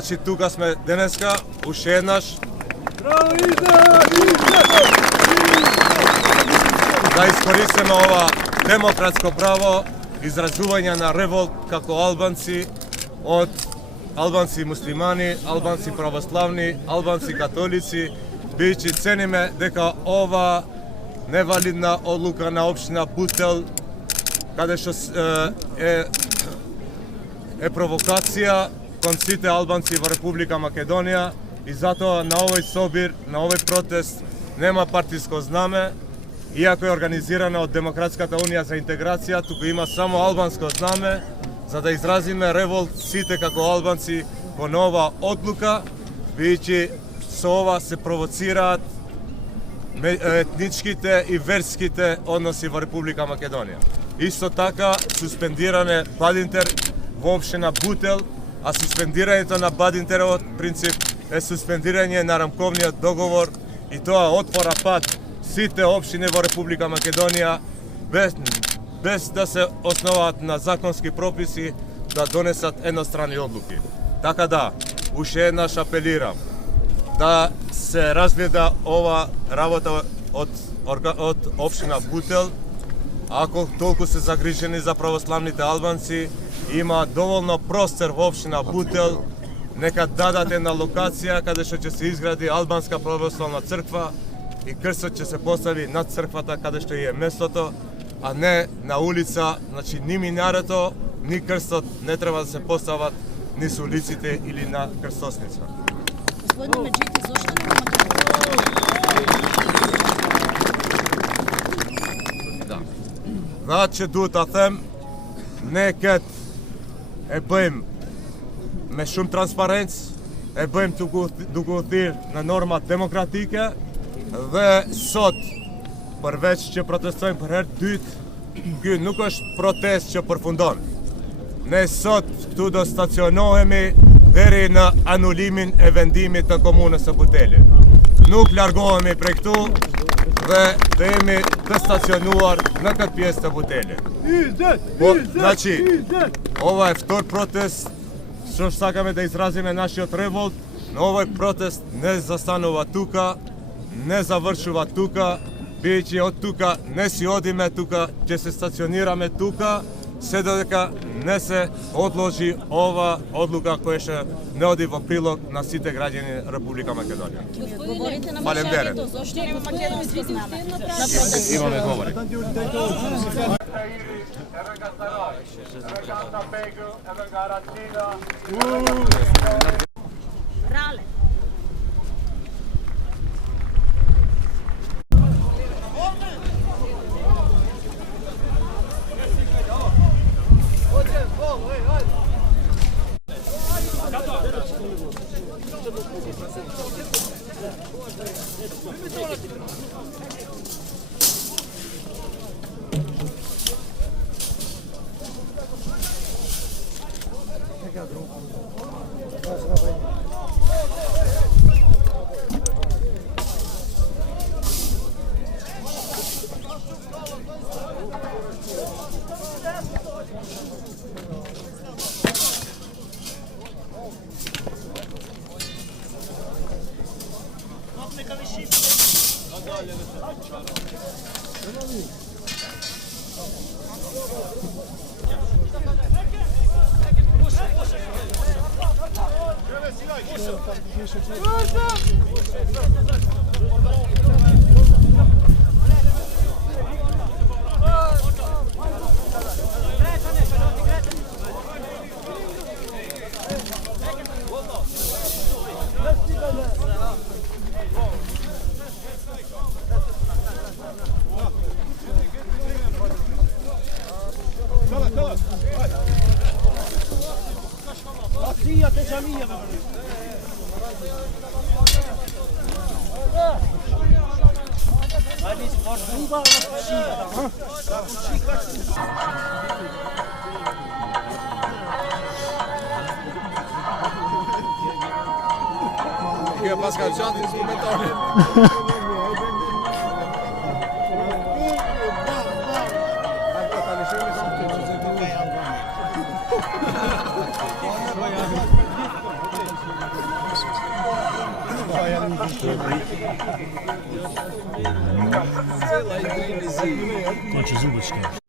Значи тука сме денеска, уште еднаш да искористиме ова демократско право изразување на револт како албанци од албанци муслимани, албанци православни, албанци католици, бидејќи цениме дека ова невалидна одлука на општина Бутел, каде што е провокација кон сите албанци во Република Македонија и затоа на овој собир, на овој протест нема партиско знаме, иако е организирана од Демократската унија за интеграција, туку има само албанско знаме, за да изразиме револт сите како албанци кон ова одлука, бидејќи со ова се провоцираат етничките и верските односи во Република Македонија. Исто така, суспендиране Бадинтер во општина Бутел, а суспендирањето на Бадинтеровот принцип е суспендирање на рамковниот договор и тоа отвора пат сите општини во Република Македонија без да се основаат на законски прописи да донесат едностранни одлуки. Така да, уште еднаш апелирам да се разгледа ова работа од општина Бутел. Ако толку се загрижени за православните албанци, има доволно простор во општина Бутел, нека дадат една локација каде што ќе се изгради албанска православна црква и крстот ќе се постави над црквата каде што е местото, а не на улица. Значи ни минарето, ни крстот не треба да се постават ни со улиците или на крстосница. Господине Меджити, зошто не Да. Значи дута thем, некад e bëjmë me shumë transparencë, e bëjmë duke u thirrë në norma demokratike dhe sot, përveç që protestojmë për herë dytë, ky nuk është protest që përfundon. Ne sot këtu do stacionohemi deri në anulimin e vendimit të komunës së Butelit. Nuk largohemi prej këtu dhe do jemi të stacionuar në këtë pjesë të Butelit. Значи, ова е втор протест, што сакаме да изразиме нашиот револт, но овој протест не застанува тука, не завршува тука, бидејќи од тука не си одиме тука, ќе се стационираме тука, се додека не се одложи ова одлука која што не оди во прилог на сите граѓани Република Македонија. Фалем. Зошто нема македонско знаме? Имаме говори. Рале. Io Pascal Gianti strumentale. Konče zubочки.